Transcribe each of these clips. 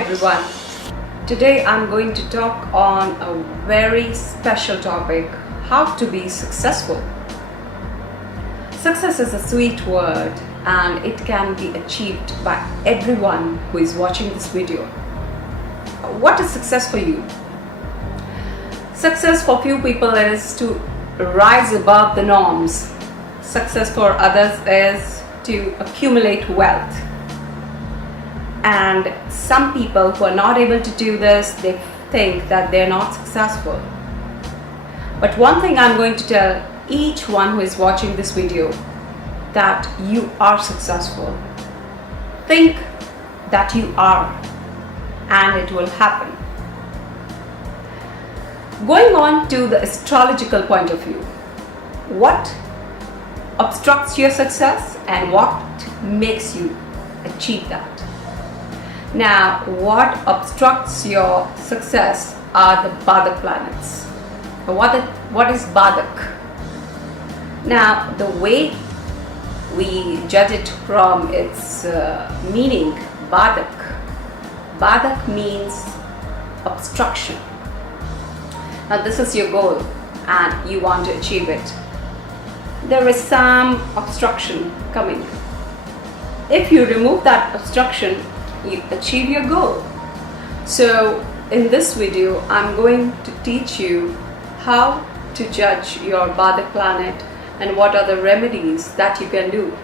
everyone. Today I'm going to talk on a very special topic, how to be successful. Success is a sweet word and it can be achieved by everyone who is watching this video. What is success for you? Success for few people is to rise above the norms. Success for others is to accumulate wealth. And some people who are not able to do this, they think that they're not successful. But one thing I'm going to tell each one who is watching this video, that you are successful. Think that you are, and it will happen. Going on to the astrological point of view, what obstructs your success and what makes you achieve that? Now, what obstructs your success are the Badhak planets. What is Badhak? Now, the way we judge it from its meaning, Badhak means obstruction. Now, this is your goal and you want to achieve it. There is some obstruction coming. If you remove that obstruction, you achieve your goal. So in this video I'm going to teach you how to judge your Badhak planet and what are the remedies that you can do.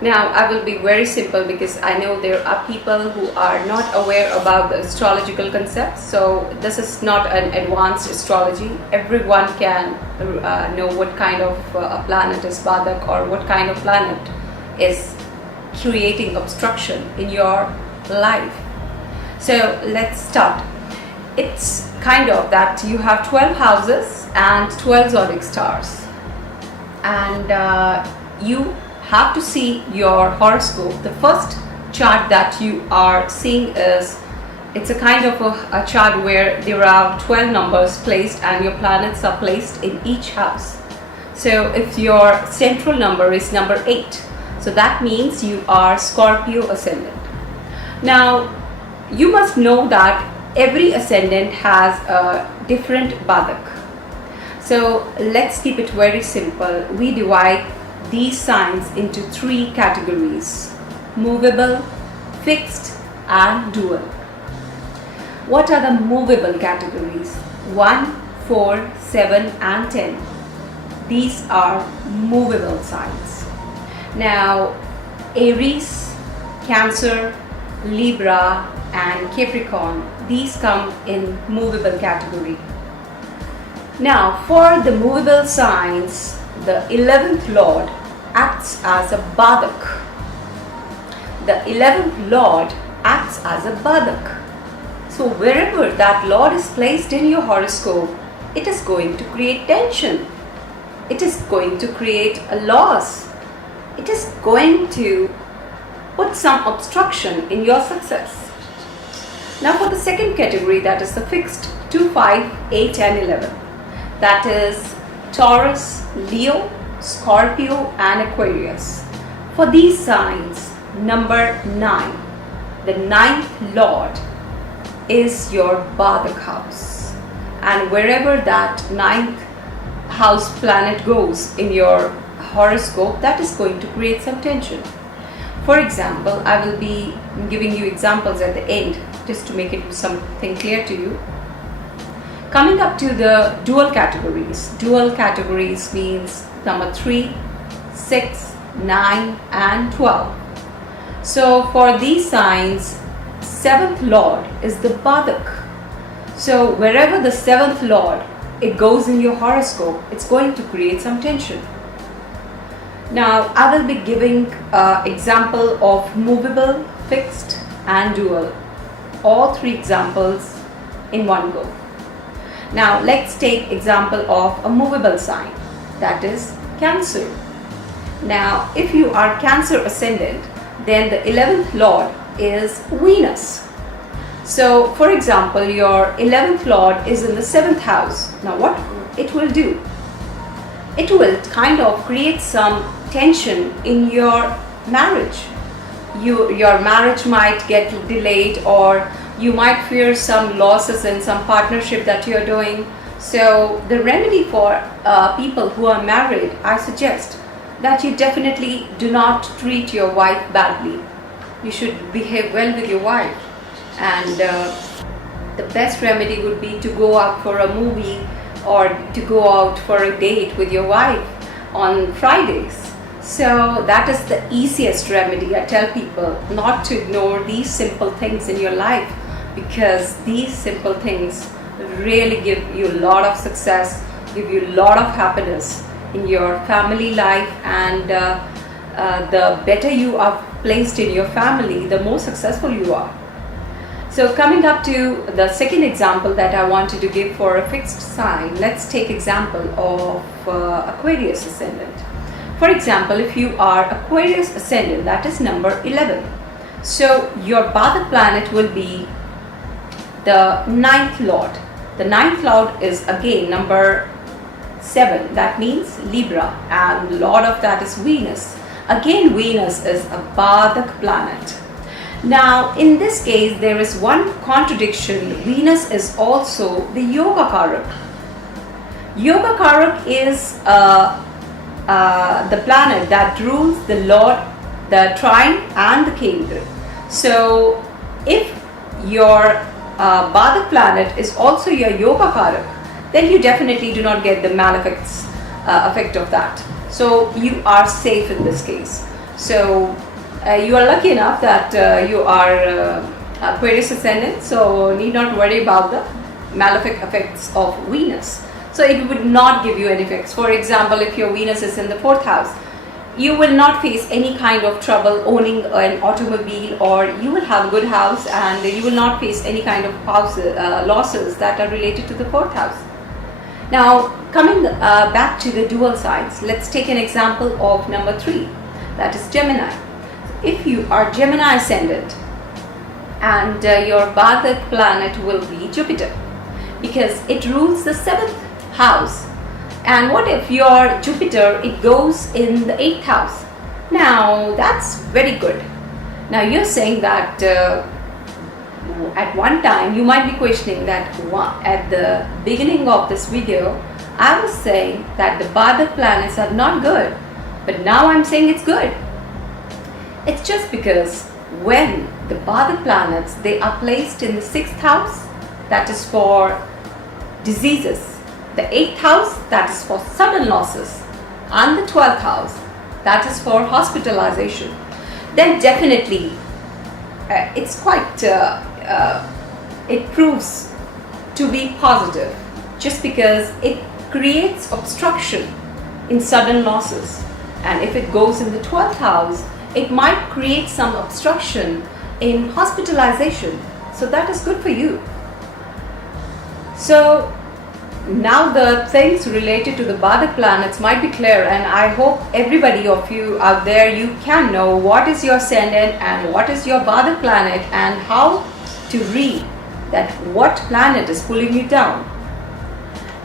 Now I will be very simple because I know there are people who are not aware about the astrological concepts, so this is not an advanced astrology. Everyone can know what kind of a planet is Badhak or what kind of planet is creating obstruction in your life. So let's start. It's kind of that you have 12 houses and 12 zodiac stars, and you have to see your horoscope. The first chart that you are seeing is, it's a kind of a chart where there are 12 numbers placed and your planets are placed in each house. So if your central number is number 8, so that means you are Scorpio ascendant. Now, you must know that every ascendant has a different Badhak. So let's keep it very simple. We divide these signs into 3 categories: movable, fixed, and dual. What are the movable categories? 1, 4, 7, and 10. These are movable signs. Now, Aries, Cancer, Libra, and Capricorn, these come in movable category. Now, for the movable signs, the 11th Lord acts as a Badhak. The 11th Lord acts as a Badhak. So wherever that Lord is placed in your horoscope, it is going to create tension. It is going to create a loss. It is going to put some obstruction in your success. Now for the second category, that is the fixed, 2, 5, 8 and 11. That is Taurus, Leo, Scorpio and Aquarius. For these signs, number 9, the 9th Lord is your Badhak house. And wherever that 9th house planet goes in your horoscope, that is going to create some tension. For example, I will be giving you examples at the end just to make it something clear to you. Coming up to the dual categories. Dual categories means number 3, 6, 9 and 12. So for these signs, 7th Lord is the Badhak. So wherever the 7th Lord it goes in your horoscope, it's going to create some tension. Now I will be giving example of movable, fixed and dual. All 3 examples in one go. Now let's take example of a movable sign, that is Cancer. Now if you are Cancer ascendant, then the 11th Lord is Venus. So for example, your 11th Lord is in the 7th house. Now what it will do? It will kind of create some tension in your marriage. your marriage might get delayed, or you might fear some losses in some partnership that you're doing. So the remedy for people who are married, I suggest that you definitely do not treat your wife badly. You should behave well with your wife, and the best remedy would be to go out for a movie or to go out for a date with your wife on Fridays. So that is the easiest remedy. I tell people not to ignore these simple things in your life, because these simple things really give you a lot of success, give you a lot of happiness in your family life, and the better you are placed in your family, the more successful you are. So coming up to the second example that I wanted to give for a fixed sign, let's take example of Aquarius ascendant. For example, if you are Aquarius ascendant, that is number 11. So your Badhak planet will be the ninth lord. The ninth lord is again number 7. That means Libra, and the lord of that is Venus. Again, Venus is a Badhak planet. Now, in this case, there is one contradiction. Venus is also the Yoga Karak. Yoga Karak is the planet that rules the Lord, the trine, and the Kendra. So, if your Badhak planet is also your Yoga Karak, then you definitely do not get the malefics effect of that. So, you are safe in this case. So, you are lucky enough that you are Aquarius ascendant, so need not worry about the malefic effects of Venus. So it would not give you any effects. For example, if your Venus is in the 4th house, you will not face any kind of trouble owning an automobile, or you will have a good house and you will not face any kind of losses that are related to the 4th house. Now, coming back to the dual signs, let's take an example of number 3, that is Gemini. If you are Gemini ascendant, and your Badhak planet will be Jupiter, because it rules the 7th house. And what if your Jupiter, it goes in the 8th house? Now that's very good. Now you're saying that at one time you might be questioning that at the beginning of this video I was saying that the Badhak planets are not good, but now I'm saying it's good. It's just because when the Badhak planets, they are placed in the 6th house, that is for diseases, the 8th house, that is for sudden losses, and the 12th house, that is for hospitalization, then definitely it's quite it proves to be positive, just because it creates obstruction in sudden losses. And if it goes in the 12th house, it might create some obstruction in hospitalization. So that is good for you. So now the things related to the Badhak planets might be clear, and I hope everybody of you out there, you can know what is your ascendant and what is your Badhak planet, and how to read that what planet is pulling you down.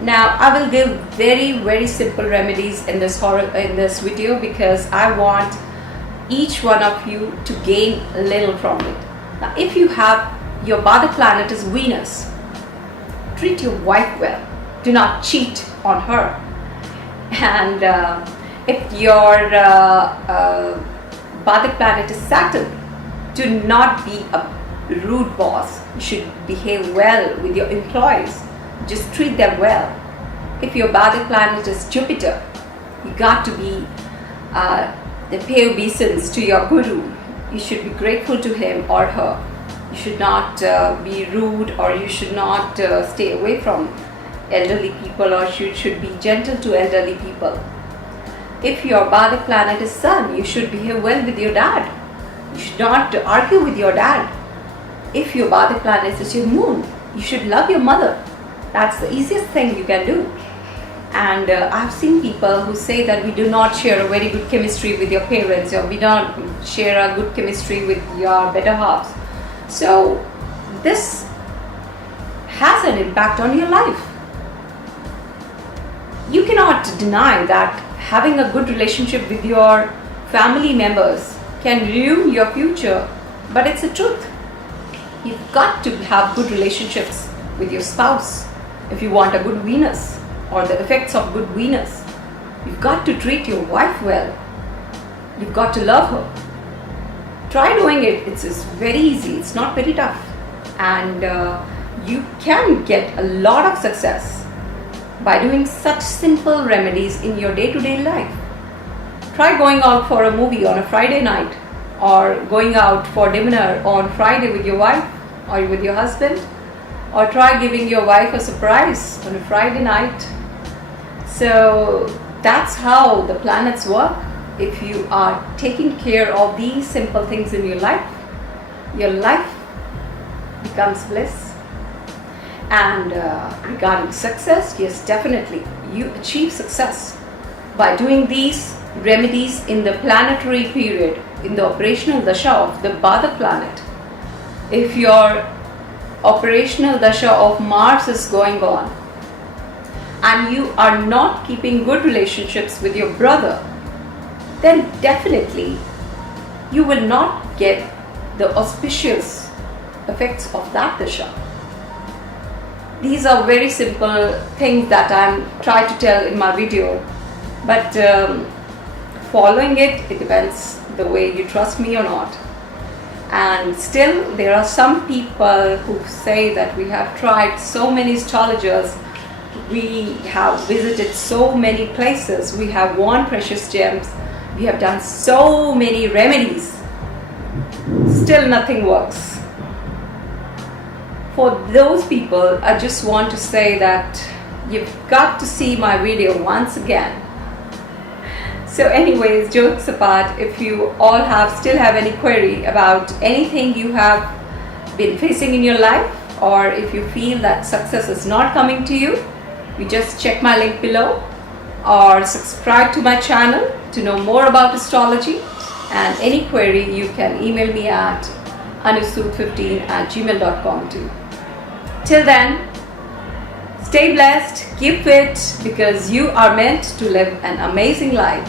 Now I will give very simple remedies in this video, because I want each one of you to gain a little from it. Now, if you have your Badhak planet is Venus, treat your wife well. Do not cheat on her. And if your Badhak planet is Saturn, do not be a rude boss. You should behave well with your employees. Just treat them well. If your Badhak planet is Jupiter, you got to be pay obeisance to your guru. You should be grateful to him or her. You should not be rude, or you should not stay away from elderly people, or you should be gentle to elderly people. If your Badhak planet is Sun, you should behave well with your dad. You should not argue with your dad. If your Badhak planet is your Moon, you should love your mother. That's the easiest thing you can do. And I've seen people who say that we do not share a very good chemistry with your parents, or we don't share a good chemistry with your better halves. So this has an impact on your life. You cannot deny that having a good relationship with your family members can ruin your future, but it's the truth. You've got to have good relationships with your spouse if you want a good Venus or the effects of good Venus. You've got to treat your wife well. You've got to love her. Try doing it. It's very easy. It's not very tough. And you can get a lot of success by doing such simple remedies in your day-to-day life. Try going out for a movie on a Friday night, or going out for dinner on Friday with your wife or with your husband, or try giving your wife a surprise on a Friday night. So that's how the planets work. If you are taking care of these simple things in your life becomes bliss. And regarding success, yes, definitely you achieve success by doing these remedies in the planetary period, in the operational dasha of the Badhak planet. If your operational dasha of Mars is going on and you are not keeping good relationships with your brother, then definitely you will not get the auspicious effects of that dasha. These are very simple things that I'm trying to tell in my video, but following it depends the way you trust me or not. And still there are some people who say that we have tried so many astrologers, we have visited so many places, we have worn precious gems, we have done so many remedies, still nothing works. For those people, I just want to say that you've got to see my video once again. So anyways, jokes apart, if you all still have any query about anything you have been facing in your life, or if you feel that success is not coming to you, you just check my link below or subscribe to my channel to know more about astrology. And any query you can email me at anusud15@gmail.com too. Till then, stay blessed, keep fit, because you are meant to live an amazing life.